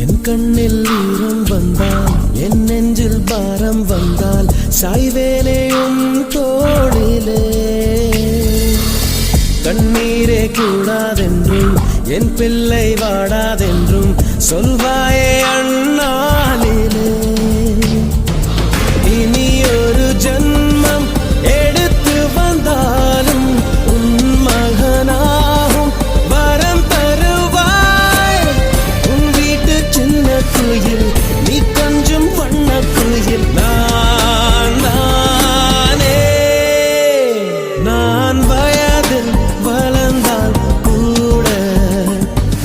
என் கண்ணில் ஈரம் வந்தால் என் நெஞ்சில் பாரம் வந்தால் சாய்வேனேயும் தோளிலே கண்ணீரே கூடாதென்றும் என் பிள்ளை வாடாதென்றும் சொல்வாயே அண்ணாலிலே இனி ஒரு ஜன்மம் எடுத்து வந்தாலும் உன் மகனாகும் வரம் தருவாய் உன் வீட்டு சின்ன குயில் நீ கொஞ்சம் வண்ண குயில் நான் வயதில் வளர்ந்தால் கூட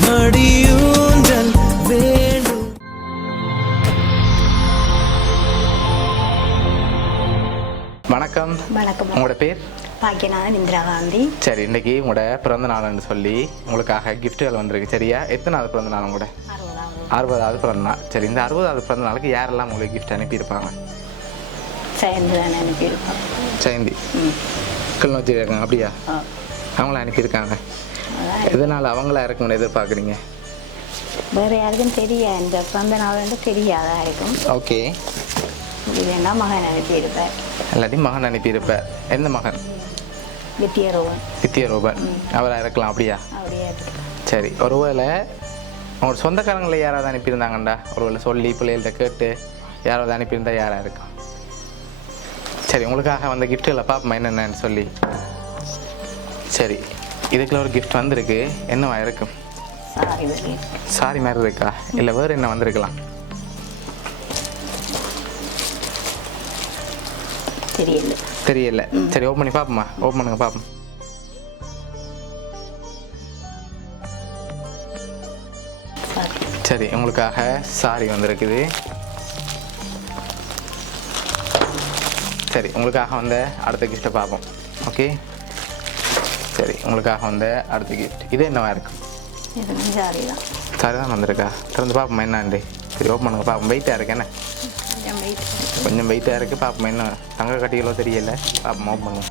மடியூஞ்சல் வேண்டும். வணக்கம். வணக்கம். உங்களோட பேர்? பாக்கியநாதன் இந்திரா காந்தி. சரி, இன்னைக்கு உங்களோட பிறந்த நாள்னு சொல்லி உங்களுக்காக கிஃப்ட்டுகள் வந்திருக்கு. சரியா? எத்தனாவது பிறந்த நாள் உங்களோட? 60வது பிறந்த நாள். சரி, இந்த 60வது பிறந்த நாளுக்கு யாரெல்லாம் உங்களுக்கு கிஃப்ட் அனுப்பியிருப்பாங்க? ஜெயந்தி தான் அனுப்பியிருப்பாங்க. ஜெயந்தி கிளிநொச்சி இருக்காங்க. அப்படியா? அவங்கள அனுப்பியிருக்காங்க. எதனால் அவங்களா இருக்கும்னு எதிர்பார்க்குறீங்க? வேறு யாருக்கும் தெரியாது, இந்த பிறந்த நாள் வந்து தெரியாதா இருக்கும். ஓகே. இல்லைன்னா மகன் அனுப்பியிருப்பார். எல்லாத்தையும் மகன் அனுப்பியிருப்பார். எந்த மகன்? வித்தியரோபன். வித்தியரோபன் அவராக இருக்கலாம். அப்படியா? அப்படியே. சரி, ஒருவேளை அவங்களோட சொந்தக்காரங்களை யாராவது அனுப்பியிருந்தாங்கண்டா, ஒருவேளை சொல்லி பிள்ளைகள்கிட்ட கேட்டு யாராவது அனுப்பியிருந்தா யாராக இருக்கும்? சரி, உங்களுக்காக வந்த கிஃப்ட்டுகளை பார்ப்போமா என்னென்னு சொல்லி. சரி, இதுக்குள்ள ஒரு கிஃப்ட் வந்திருக்கு. என்னவா இருக்கும்? சாரி மாதிரி இருக்கா? இல்லை வேறு என்ன வந்திருக்கலாம்? தெரியல. சரி, ஓப்பன் பண்ணி பார்ப்போமா? ஓப்பன் பண்ணுங்க பார்ப்போம். சரி, உங்களுக்காக சாரி வந்திருக்குது. சரி, உங்களுக்காக வந்த அடுத்த கிஃப்ட்டை பார்ப்போம். ஓகே. சரி, உங்களுக்காக வந்த அடுத்த கிஃப்ட் இது என்னவா இருக்கும்? சாரி தான் வந்திருக்கா? திறந்து பார்ப்போமா என்னாண்டு. சரி, ஓப்பன் பண்ணுங்க பார்ப்போம். வெயிட்டாக இருக்கு என்ன? கொஞ்சம் வெயிட்டாக இருக்குது. பார்ப்போம் என்ன தங்க கட்டிகளோ தெரியல. பார்ப்போம், ஓப்பன் பண்ணுவோம்.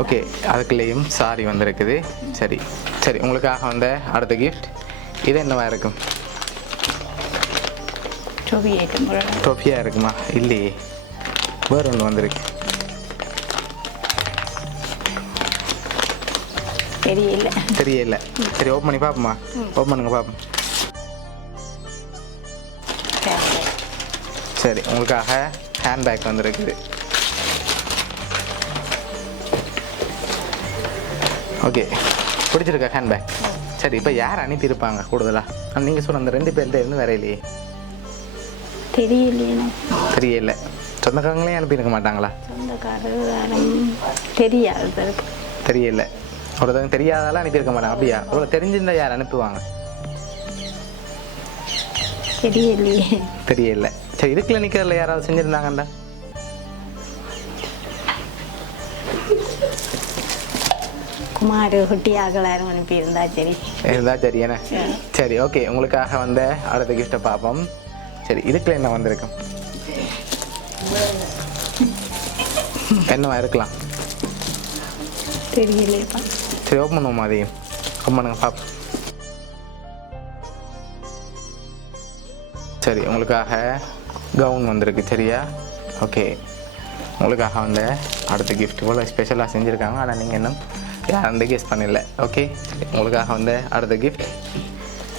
ஓகே, அதுக்குள்ளேயும் சாரி வந்திருக்குது. சரி சரி, உங்களுக்காக வந்த அடுத்த கிஃப்ட் இது என்னவா இருக்கும்? ட்ரோஃபியாக இருக்குமா? இல்லையே, வேறு ஒன்று வந்திருக்கு. தெரியல. சரி, ஓப்பன் பண்ணி பார்ப்போமா? ஓப்பன் பண்ணுங்க பார்ப்போம். சரி, உங்களுக்காக ஹேண்ட்பேக் வந்திருக்குது. ஓகே, பிடிச்சிருக்கா ஹேண்ட்பேக்? சரி, இப்போ யார் அனுப்பியிருப்பாங்க கூடுதலாக? நீங்கள் சொன்ன அந்த 2 பேர்கிட்ட இருந்து வேற இல்லையே. தெரியல. சொந்தக்காரங்களே அனுப்பியிருக்க மாட்டாங்களா? தெரியல. ஒருத்தவங்க தெரியாதால அனுப்பியிருக்க மாட்டாங்க. அப்படியா? அவ்வளோ தெரிஞ்சிருந்தா யார் அனுப்புவாங்க? தெரியல. சரி, இதுக்குள்ள நிற்கிறதுல யாராவது செஞ்சுருந்தாங்கண்டா? குமார் குட்டியாகலாம் அனுப்பியிருந்தா சரி. சரி என்ன? சரி, ஓகே. உங்களுக்காக வந்த அடுத்த கிஃப்ட்டை பார்ப்போம். சரி, இதுக்குள்ள என்ன வந்திருக்கும்? என்னவா இருக்கலாம்? தெரியலையா? சரி, ஓப்பன் பண்ணுவோம். அதையும் ஓப்பன் பண்ணுங்க பார்ப்போம். சரி, உங்களுக்காக கவுன் வந்திருக்கு. சரியா? ஓகே, உங்களுக்காக வந்த அடுத்த கிஃப்ட் இவ்வளோ ஸ்பெஷலாக செஞ்சுருக்காங்க. ஆனால் நீங்கள் இன்னும் யாரும் கெஸ் பண்ணல. ஓகே, உங்களுக்காக வந்த அடுத்த கிஃப்ட்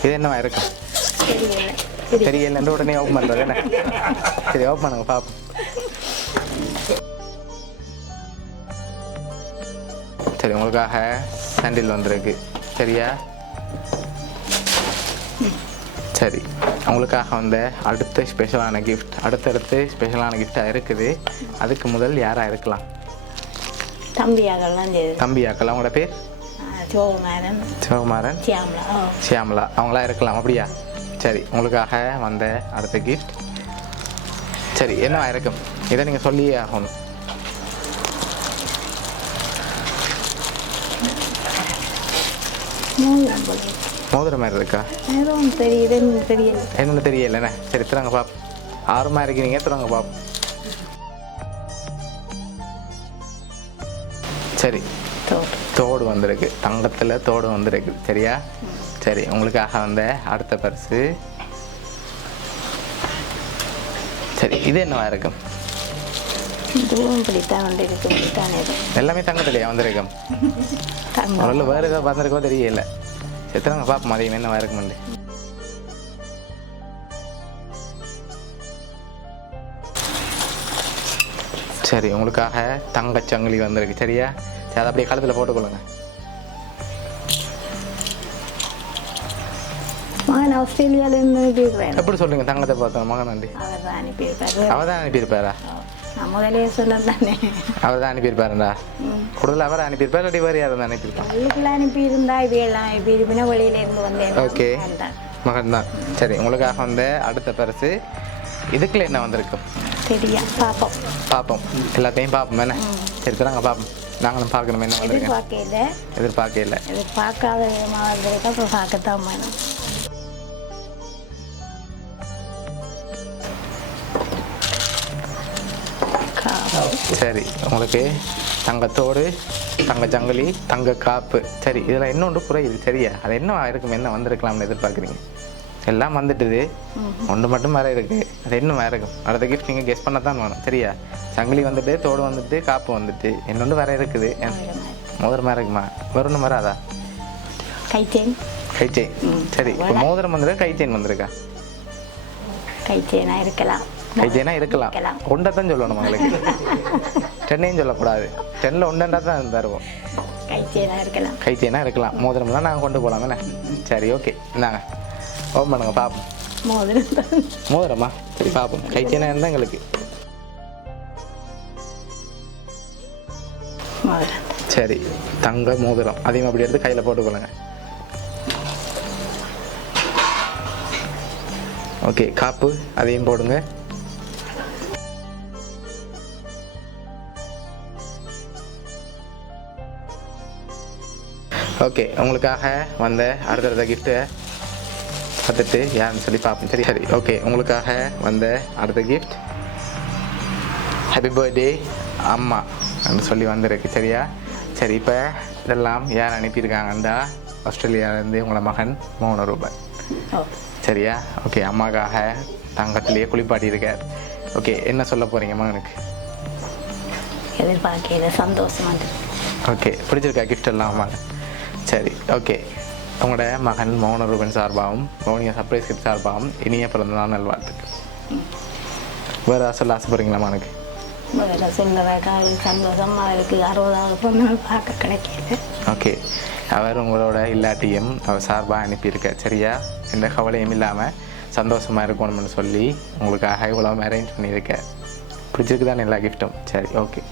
இது என்னவா இருக்கும்? தெரியலன்ற உடனே ஓப்பன் பண்ணுறது என்ன? சரி, ஓப்பன் பண்ணுங்க பார்ப்போம். சரி, உங்களுக்காக சாண்டில் வந்திருக்கு. சரியா? சரி, உங்களுக்காக வந்த அடுத்த ஸ்பெஷலான கிஃப்ட் அடுத்தடுத்து ஸ்பெஷலான கிஃப்டாக இருக்குது. அதுக்கு முதல் யாராக இருக்கலாம்? தம்பியாக்கெல்லாம். உங்களோட பேர்? சிவகுமாரன், சியாமலா. அவங்களா இருக்கலாம். அப்படியா? சரி, உங்களுக்காக வந்த அடுத்த கிஃப்ட் சரி என்னவா இருக்கும்? இதை நீங்கள் சொல்லியே ஆகணும். மோதிரம் மாதிரி இருக்கா? என்னன்னு தெரியலண்ணே. சரி, திறங்க பாப்போம். ஆர்வமாக இருக்கிறீங்க, திறங்க பாப்போம். சரி, தோடு வந்திருக்கு, தங்கத்தில் தோடு வந்திருக்கு. சரியா? சரி, உங்களுக்காக வந்த அடுத்த பரிசு. சரி, இது என்னவா இருக்கும்? இதுவும் இப்படித்தான் வந்து இருக்கு, இப்படித்தான் இருக்கும். எல்லாமே தங்கத்திலேயே வந்திருக்கும். தங்கம். முதல்ல வேறு ஏதோ வந்திருக்கோ தெரியல. எத்தனை பார்ப்போம் அதையும் என்னவா இருக்குமெண்டு. சரி, உங்களுக்காக தங்கச்சங்கிலி வந்திருக்கு. சரியா? சரி, அதை அப்படியே கழுத்தில் போட்டுக்கொள்ளுங்க. மகன் ஆஸ்திரேலியாவிலேருந்து இருக்கிறேன். எப்படி சொல்லுங்க தங்கத்தை பார்த்தோம் மகன் நன்றி? அவர் தான் அனுப்பியிருப்பாரு. அவர் தான் அனுப்பியிருப்பாரா? நான் முதலே சொன்னது தானே. அவர் தான் அனுப்பியிருப்பாருண்டா. கூடுதல் அவர் அனுப்பியிருப்பார், இல்லாட்டி வேறு யாரும் தான் அனுப்பியிருப்பார்? பள்ளிக்குள்ள அனுப்பியிருந்தா இவையெல்லாம் இப்போ இருப்பினா வெளியிலேருந்து வந்தேன். ஓகே, மகன் தான். சரி, உங்களுக்காக வந்த அடுத்த பரிசு. இதுக்குள்ள என்ன வந்திருக்கும்? சரியா பார்ப்போம். பார்ப்போம், எல்லாத்தையும் பார்ப்போம். என்ன? சரி, தராங்க பார்ப்போம். நாங்களும் பார்க்கணும் என்ன வந்திருக்கேன். எதிர்பார்க்கல. எதிர்பார்க்காத விதமாக வந்திருக்கு. அப்புறம் பார்க்கத்தான் வேணும். சரி, உங்களுக்கு தங்கத்தோடு, தங்கச்சங்கிலி, தங்க காப்பு. சரி, இதில் இன்னொன்று குறையுது. சரியா? அது என்ன இருக்கும், என்ன வந்திருக்கலாம்னு எதிர்பார்க்குறீங்க? எல்லாம் வந்துட்டுது, ஒன்று மட்டும் வேறு இருக்குது. அது இன்னும் வேறு இருக்கும். அடுத்த கிஃப்ட் நீங்கள் கெஸ் பண்ண தான் வேணும். சரியா? சங்கிலி வந்துட்டு, தோடு வந்துட்டு, காப்பு வந்துட்டு, இன்னொன்று வேறு இருக்குது. மோதிரம் வேறு இருக்குமா? வேறு ஒன்றும் வராதா? கைச்செயின். கைச்செயின். சரி, இப்போ மோதிரம் வந்துருக்கு, கைச்செயின் வந்திருக்கா? கைச்செயினாக இருக்கலாம். கைச்செயினா இருக்கலாம். ஒன்றை தான் சொல்லணும் உங்களுக்கு. 10ஐயும் சொல்லக்கூடாது. 10ல் ஒன்றா தான் தருவோம். கைச்செயினாக இருக்கலாம். கைச்செயினா இருக்கலாம். மோதிரம்லாம் நாங்கள் கொண்டு போகலாம் தானே? சரி, ஓகே. இந்தாங்க ஓப்பன் பண்ணுங்க பார்ப்போம். மோதிரம் தான். மோதிரமா? சரி, பார்ப்போம். கைச்செயினா இருந்தால் எங்களுக்கு. மோதிரம். சரி, தங்க மோதிரம். அதையும் அப்படி எடுத்து கையில் போட்டுக்கொள்ளுங்க. ஓகே, காப்பு அதையும் போடுங்க. ஓகே, உங்களுக்காக வந்த அடுத்தடுத்த கிஃப்ட்டை பார்த்துட்டு யாருன்னு சொல்லி பார்ப்போம். சரி சரி ஓகே, உங்களுக்காக வந்த அடுத்த கிஃப்ட் ஹாப்பி பர்த்டே அம்மா அப்படின்னு சொல்லி வந்திருக்கு. சரியா? சரி, இப்போ இதெல்லாம் யார் அனுப்பியிருக்காங்கண்டா ஆஸ்திரேலியாவிலேருந்து உங்களை மகன் மோகன ரூபன். சரியா? ஓகே, அம்மாக்காக தங்கத்திலேயே குளிப்பாட்டி இருக்கார். ஓகே, என்ன சொல்ல போகிறீங்க மகனுக்கு? எதிர்பார்க்கல, சந்தோஷமாக. ஓகே, பிடிச்சிருக்கா கிஃப்ட் எல்லாம் அம்மா? சரி, ஓகே. உங்களோட மகன் மோகன ரூபன் சார்பாகவும் மௌனியா சர்ப்ரைஸ் கிஃப்ட் சார்பாகவும் இனிய பிறந்தநாள் நல்வாழ்த்துக்கு. வேறு சொல்ல ஆசைப்படுறீங்களா மகனுக்கு? வேறு சொல்லுறக்கா சந்தோஷம். அவருக்கு 60வது பிறந்தநாள் பார்க்க கிடைக்கல. ஓகே, அவர் உங்களோட இல்லாட்டியும் அவர் சார்பாக அனுப்பியிருக்கார். சரியா? எந்த கவலையும் இல்லாமல் சந்தோஷமாக இருக்கணும்னு சொல்லி உங்களுக்காக இவ்வளோ அரேஞ்ச் பண்ணியிருக்கேன். பிடிச்சிருக்கு தானே எல்லா கிஃப்ட்டும்? சரி, ஓகே.